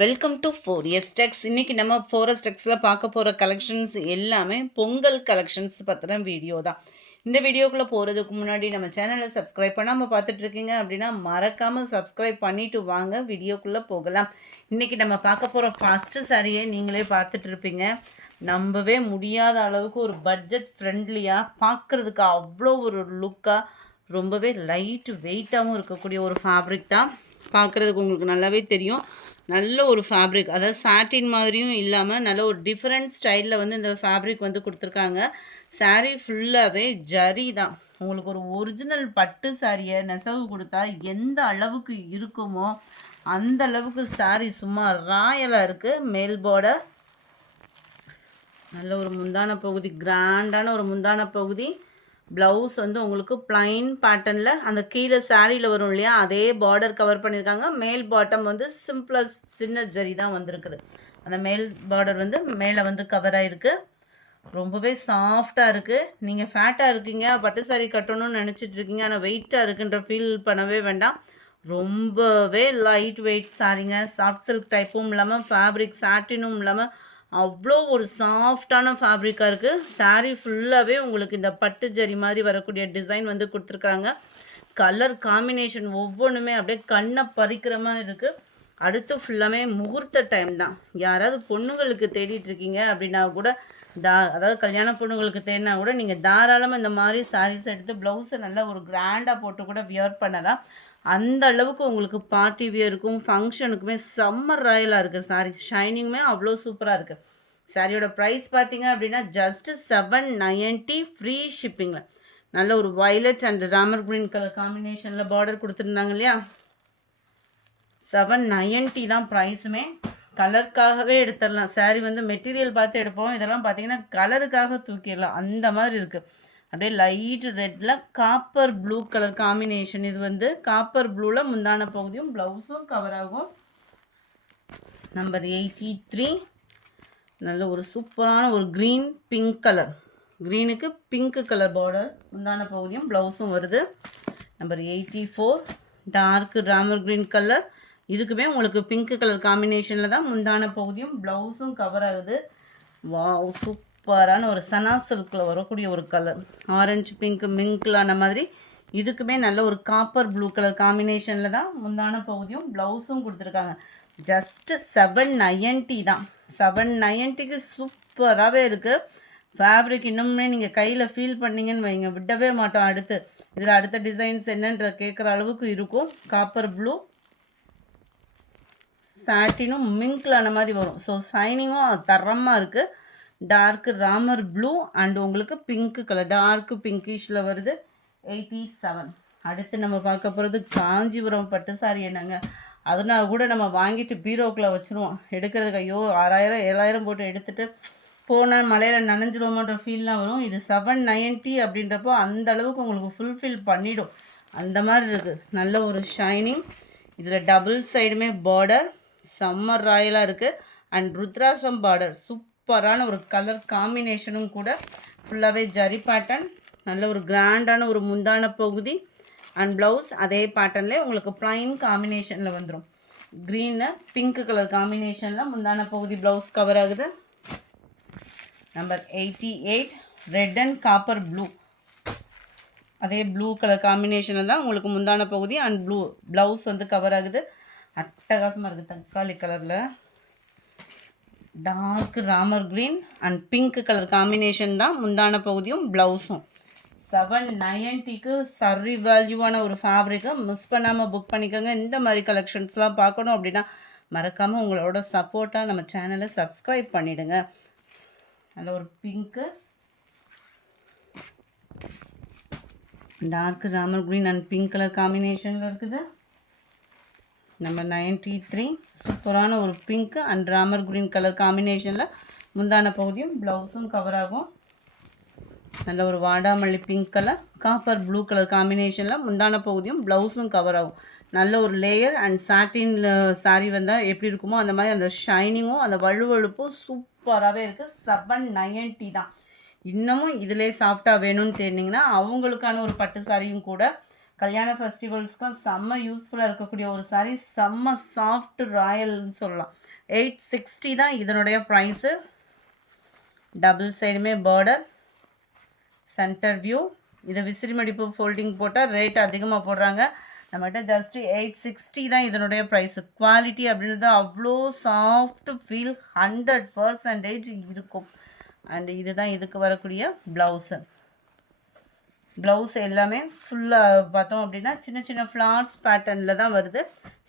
Welcome to 4S Techs. இன்னைக்கு நம்ம 4S Techsல பார்க்க போகிற கலெக்ஷன்ஸ் எல்லாமே பொங்கல் கலெக்ஷன்ஸ் பற்றின வீடியோ தான். இந்த வீடியோக்குள்ளே போகிறதுக்கு முன்னாடி நம்ம சேனலை சப்ஸ்கிரைப் பண்ணாமல் பார்த்துட்ருக்கீங்க அப்படின்னா மறக்காமல் சப்ஸ்கிரைப் பண்ணிவிட்டு வாங்க வீடியோக்குள்ளே போகலாம். இன்றைக்கி நம்ம பார்க்க போகிற ஃபஸ்ட்டு சாரியை நீங்களே பார்த்துட்டு இருப்பீங்க. நம்பவே முடியாத அளவுக்கு ஒரு பட்ஜெட் ஃப்ரெண்ட்லியாக பார்க்குறதுக்கு அவ்வளோ ஒரு லுக்காக ரொம்பவே லைட் வெயிட்டாகவும் இருக்கக்கூடிய ஒரு ஃபேப்ரிக் தான். பார்க்குறதுக்கு உங்களுக்கு நல்லாவே தெரியும். நல்ல ஒரு ஃபேப்ரிக், அதாவது சாட்டின் மாதிரியும் இல்லாமல் நல்ல ஒரு டிஃப்ரெண்ட் ஸ்டைலில் வந்து இந்த ஃபேப்ரிக் வந்து கொடுத்துருக்காங்க. சாரீ ஃபுல்லாகவே ஜரி தான். உங்களுக்கு ஒரு ஒரிஜினல் பட்டு சாரியை நெசவு கொடுத்தா எந்த அளவுக்கு இருக்குமோ அந்த அளவுக்கு சாரீ சும்மா ராயலாக இருக்குது. மேல் பார்டர், நல்ல ஒரு முந்தான பகுதி, கிராண்டான ஒரு முந்தான பகுதி. ப்ளவுஸ் வந்து உங்களுக்கு ப்ளைன் பேட்டர்னில் அந்த கீழே சாரியில் வரும் இல்லையா, அதே பார்டர் கவர் பண்ணியிருக்காங்க. மேல் பாட்டம் வந்து சிம்பிளாக சின்ன ஜரி தான் வந்திருக்குது. அந்த மேல் பார்டர் வந்து மேலே வந்து கவர் ஆகிருக்கு. ரொம்பவே சாஃப்டாக இருக்குது. நீங்கள் ஃபேட்டாக இருக்கீங்க, பட்டு சாரி கட்டணும்னு நினச்சிட்டு இருக்கீங்க, ஆனால் வெயிட்டாக இருக்குன்ற ஃபீல் பண்ணவே வேண்டாம். ரொம்பவே லைட் வெயிட் சாரிங்க. சாஃப்ட் சில்க் டைப்பும் இல்லாமல் ஃபேப்ரிக் சாட்டினும் இல்லாமல் அவ்வளோ ஒரு சாஃப்டான ஃபேப்ரிக்காக இருக்குது. சாரீ ஃபுல்லாகவே உங்களுக்கு இந்த பட்டு ஜரி மாதிரி வரக்கூடிய டிசைன் வந்து கொடுத்துருக்காங்க. கலர் காம்பினேஷன் ஒவ்வொன்றுமே அப்படியே கண்ணை பறிக்கிற மாதிரி இருக்குது. அடுத்து ஃபுல்லாமே முகூர்த்த டைம் தான். யாராவது பொண்ணுங்களுக்கு தேடிட்டு இருக்கீங்க அப்படின்னா கூட அதாவது கல்யாண பொண்ணுங்களுக்கு தேடினா கூட நீங்கள் தாராளமாக இந்த மாதிரி சாரீஸ் எடுத்து ப்ளவுஸை நல்லா ஒரு கிராண்டாக போட்டு கூட வியர் பண்ணலாம். அந்த அளவுக்கு உங்களுக்கு பார்ட்டி வியருக்கும் ஃபங்க்ஷனுக்குமே செம்ம ராயலாக இருக்குது. சாரீ ஷைனிங்குமே அவ்வளோ சூப்பராக இருக்குது. சாரியோட ப்ரைஸ் பார்த்தீங்க அப்படின்னா ஜஸ்ட்டு 790 ஃப்ரீ ஷிப்பிங்கில். நல்ல ஒரு வயலட் அண்ட் ராமர் க்ரீன் கலர் காம்பினேஷனில் பார்டர் கொடுத்துருந்தாங்க இல்லையா, 790 தான் ப்ரைஸுமே. கலருக்காகவே எடுத்துடலாம். சாரீ வந்து மெட்டீரியல் பார்த்து எடுப்போம், இதெல்லாம் பார்த்தீங்கன்னா கலருக்காக தூக்கிடலாம், அந்த மாதிரி இருக்குது. அப்படியே லைட் ரெட்டில் காப்பர் ப்ளூ கலர் காம்பினேஷன். இது வந்து காப்பர் ப்ளூவில் முந்தான பகுதியும் ப்ளவுஸும் கவர் ஆகும். நம்பர் 83 நல்ல ஒரு சூப்பரான ஒரு க்ரீன் பிங்க் கலர், க்ரீனுக்கு பிங்க் கலர் பார்டர், முந்தான பகுதியும் ப்ளவுஸும் வருது. Number 84 dark Ramar green colour. இதுக்குமே உங்களுக்கு பிங்க் கலர் காம்பினேஷனில் தான் முந்தான பகுதியும் ப்ளவுஸும் கவர் ஆகுது. வாவ், சூப்பரான ஒரு சனா சில்கில் வரக்கூடிய ஒரு கலர், ஆரஞ்சு பிங்க் மிங்க்லான மாதிரி. இதுக்குமே நல்ல ஒரு காப்பர் ப்ளூ கலர் காம்பினேஷனில் தான் முந்தான பகுதியும் ப்ளவுஸும் கொடுத்துருக்காங்க. ஜஸ்ட்டு 790 தான். 790க்கு சூப்பராகவே இருக்குது. ஃபேப்ரிக் இன்னுமே நீங்கள் கையில் ஃபீல் பண்ணிங்கன்னு வைங்க, விடவே மாட்டோம். இதில் அடுத்த டிசைன்ஸ் என்னன்ற கேட்குற அளவுக்கு இருக்கும். காப்பர் ப்ளூ சாட்டினும் மிங்க்லான மாதிரி வரும். ஸோ ஷைனிங்கும் தரமாக இருக்குது. டார்க் ராமர் ப்ளூ அண்ட் உங்களுக்கு பிங்க் கலர், டார்க் பிங்கிஷில் வருது. 87. அடுத்து நம்ம பார்க்க போகிறது காஞ்சிபுரம் பட்டு சாரி. என்னங்க, அதனால் கூட நம்ம வாங்கிட்டு பீரோக்குள்ளே வச்சுருவோம். எடுக்கிறதுக்கு ஐயோ 6000 7000 போட்டு எடுத்துகிட்டு போனால் மலையில் நனைஞ்சிருவோமான்ற ஃபீல்லாம் வரும். இது 790 அப்படின்றப்போ அந்த அளவுக்கு உங்களுக்கு ஃபுல்ஃபில் பண்ணிடும், அந்த மாதிரி இருக்குது. நல்ல ஒரு ஷைனிங். இதில் டபுள் சைடுமே பார்டர் சம்மர் ராயலாக இருக்குது. அண்ட் ருத்ராசம் பார்டர் சூப்பரான ஒரு கலர் காம்பினேஷனும் கூட. ஃபுல்லாகவே ஜரி பேட்டர்ன், நல்ல ஒரு கிராண்டான ஒரு முந்தான பகுதி அண்ட் ப்ளவுஸ் அதே பேட்டர்ன்லேயே உங்களுக்கு ப்ளைன் காம்பினேஷனில் வந்துடும். க்ரீனு பிங்க் கலர் காம்பினேஷனில் முந்தான பகுதி ப்ளவுஸ் கவர் ஆகுது. Number 88 red and copper blue, அதே ப்ளூ கலர் காம்பினேஷனில் தான் உங்களுக்கு முந்தான பகுதி அண்ட் ப்ளூ ப்ளவுஸ் வந்து கவர் ஆகுது. அட்டகாசமாக இருக்குது. தக்காளி கலரில் dark Ramar green and pink colour combination தான் முந்தான பகுதியும் ப்ளவுஸும். 790க்கு சரி வேல்யூவான ஒரு ஃபேப்ரிக்கை மிஸ் பண்ணாமல் புக் பண்ணிக்கோங்க. இந்த மாதிரி கலெக்ஷன்ஸ்லாம் பார்க்கணும் அப்படின்னா மறக்காமல் உங்களோட சப்போர்ட்டாக நம்ம சேனலை சப்ஸ்கிரைப் பண்ணிவிடுங்க. நல்ல ஒரு pink, dark Ramar green and pink colour காம்பினேஷனில் இருக்குது. நம்பர் 93 சூப்பரான ஒரு பிங்க் அண்ட் ராமர் க்ரீன் கலர் காம்பினேஷனில் முந்தான பகுதியும் ப்ளவுஸும் கவர் ஆகும். நல்ல ஒரு வாடாமல்லி pink colour copper blue colour காம்பினேஷனில் முந்தான பகுதியும் ப்ளவுஸும் கவர் ஆகும். நல்ல ஒரு லேயர் அண்ட் சாட்டின் சாரீ வந்தால் எப்படி இருக்குமோ அந்த மாதிரி அந்த ஷைனிங்கும் அந்த வழுவழுப்பும் சூப்பராகவே இருக்குது. 790 தான். இன்னமும் இதிலே சாஃப்டாக வேணும்னு தேடினீங்கன்னா அவங்களுக்கான ஒரு பட்டு சாரியும் கூட கல்யாண ஃபெஸ்டிவல்ஸ்க்குலாம் செம்ம யூஸ்ஃபுல்லாக இருக்கக்கூடிய ஒரு சாரீ, செம்ம சாஃப்ட் ராயல்னு சொல்லலாம். 860 தான் இதனுடைய ப்ரைஸு. டபுள் சைடுமே பார்டர், சென்டர் வியூ. இதை விசிறி மடிப்பு ஃபோல்டிங் போட்டால் ரேட் அதிகமாக போடுறாங்க. நம்மகிட்ட ஜஸ்ட்டு 860 தான் இதனுடைய ப்ரைஸு. குவாலிட்டி அப்படின்றது அவ்வளோ சாஃப்ட் ஃபீல் 100% இருக்கும். அண்ட் இதுதான் இதுக்கு வரக்கூடிய ப்ளவுஸு. ப்ளவுஸ் எல்லாமே ஃபுல்லாக பார்த்தோம் அப்படின்னா சின்ன சின்ன ஃப்ளார்ஸ் பேட்டர்னில் தான் வருது.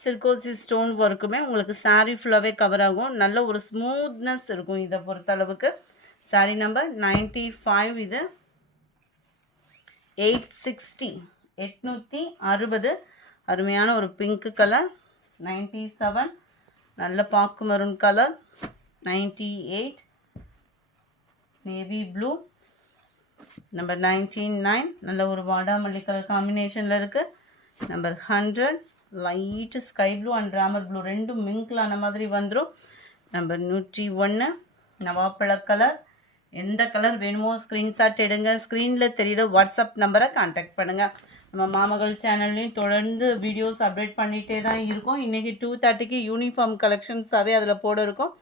சிர்கோசி ஸ்டோன் ஒர்க்குமே உங்களுக்கு சாரீ ஃபுல்லாகவே கவர் ஆகும். நல்ல ஒரு ஸ்மூத்னஸ் இருக்கும் இதை பொறுத்தளவுக்கு. சாரீ நம்பர் 95. இது 860, 860. அருமையான ஒரு பிங்க் கலர். 97 நல்ல பாக்கு maroon colour. 98 navy blue. Number 99 நல்ல ஒரு வாடாமல்லி கலர் காம்பினேஷனில் இருக்குது. Number 100 light sky blue and ராமர் ப்ளூ ரெண்டும் மிங்கிளான மாதிரி வந்துடும். நம்பர் 101 நவாப்பழ கலர். எந்த கலர் வேணுமோ ஸ்க்ரீன்ஷாட் எடுங்க. ஸ்க்ரீனில் தெரியுற வாட்ஸ்அப் நம்பரை கான்டாக்ட் பண்ணுங்கள். நம்ம மாமகள் சேனல்லையும் தொடர்ந்து வீடியோஸ் அப்டேட் பண்ணிகிட்டே தான் இருக்கும். இன்றைக்கி 2:30க்கு யூனிஃபார்ம் கலெக்ஷன்ஸாகவே அதில் போட இருக்கும்.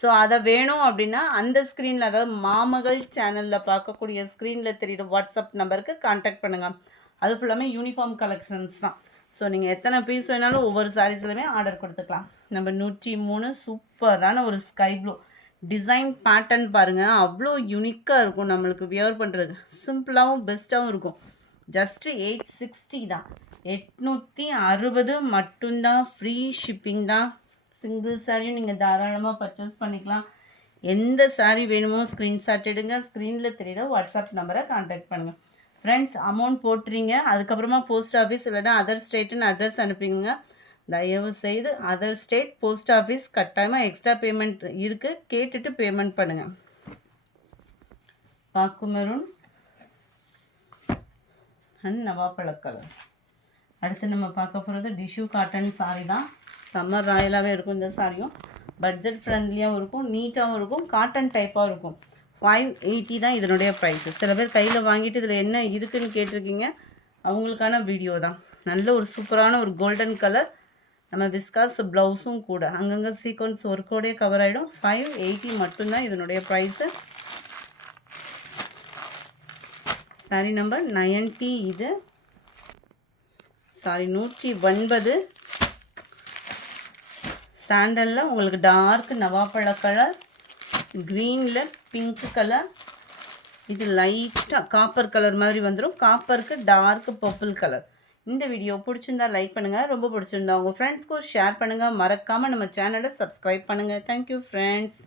ஸோ அதை வேணும் அப்படின்னா அந்த ஸ்க்ரீனில், அதாவது மாமகள் சேனலில் பார்க்கக்கூடிய ஸ்க்ரீனில் தெரியுற வாட்ஸ்அப் நம்பருக்கு கான்டாக்ட் பண்ணுங்கள். அது ஃபுல்லாமே யூனிஃபார்ம் கலெக்ஷன்ஸ் தான். ஸோ நீங்கள் எத்தனை பீஸ் வேணாலும் ஒவ்வொரு சாரீஸ்லையுமே ஆர்டர் கொடுத்துக்கலாம். நம்பர் 103 சூப்பரான ஒரு ஸ்கை ப்ளூ டிசைன் பேட்டர்ன் பாருங்கள், அவ்வளோ யூனிக்காக இருக்கும். நம்மளுக்கு வியர் பண்ணுறது சிம்பிளாகவும் பெஸ்ட்டாகவும் இருக்கும். ஜஸ்ட்டு 860 தான். 860 மட்டும்தான். ஃப்ரீ ஷிப்பிங் தான். சிங்கிள் சாரியும் நீங்கள் தாராளமாக பர்ச்சேஸ் பண்ணிக்கலாம். எந்த சாரீ வேணுமோ ஸ்க்ரீன்ஷாட் எடுங்க. ஸ்க்ரீனில் தெரியுற வாட்ஸ்அப் நம்பரை கான்டாக்ட் பண்ணுங்கள். ஃப்ரெண்ட்ஸ், அமௌண்ட் போட்டுறீங்க, அதுக்கப்புறமா போஸ்ட் ஆஃபீஸ் இல்லைனா அதர் ஸ்டேட்டுன்னு அட்ரஸ் அனுப்பிங்க. தயவு செய்து அதர் ஸ்டேட் போஸ்ட் ஆஃபீஸ் கட்டாயமாக எக்ஸ்ட்ரா பேமெண்ட் இருக்குது, கேட்டுட்டு பேமெண்ட் பண்ணுங்கள். பாக்கு மெரூன் அண்ட் நவாப்பழ கலர். அடுத்து நம்ம பார்க்க போகிறது டிஷ்யூ காட்டன் சாரீ தான். சம்மர் ராயலாகவே இருக்கும் இந்த சாரியும். பட்ஜெட் ஃப்ரெண்ட்லியாகவும் இருக்கும், நீட்டாகவும் இருக்கும், காட்டன் டைப்பாகவும் இருக்கும். 580 தான் இதனுடைய ப்ரைஸு. சில பேர் கையில் வாங்கிட்டு இதில் என்ன இருக்குதுன்னு கேட்டிருக்கீங்க, அவங்களுக்கான வீடியோ தான். நல்ல ஒரு சூப்பரான ஒரு கோல்டன் கலர். நம்ம விஸ்காஸ் ப்ளவுஸும் கூட அங்கங்கே சீக்வன்ஸ் ஒர்க்கோடே கவர் ஆகிடும். 580 மட்டும்தான் இதனுடைய ப்ரைஸு. Sorry number 90. இது சாரி 109 சாண்டலில் உங்களுக்கு டார்க் நவாப்பழ கலர், க்ரீனில் பிங்க் கலர், இது லைட்டாக காப்பர் கலர் மாதிரி வந்துடும். காப்பருக்கு டார்க் பர்பிள் கலர். இந்த வீடியோ பிடிச்சிருந்தா லைக் பண்ணுங்கள், ரொம்ப பிடிச்சிருந்தா உங்கள் ஃப்ரெண்ட்ஸ்க்கும் ஷேர் பண்ணுங்கள். மறக்காமல் நம்ம சேனலை சப்ஸ்கிரைப் பண்ணுங்கள். Thank you friends.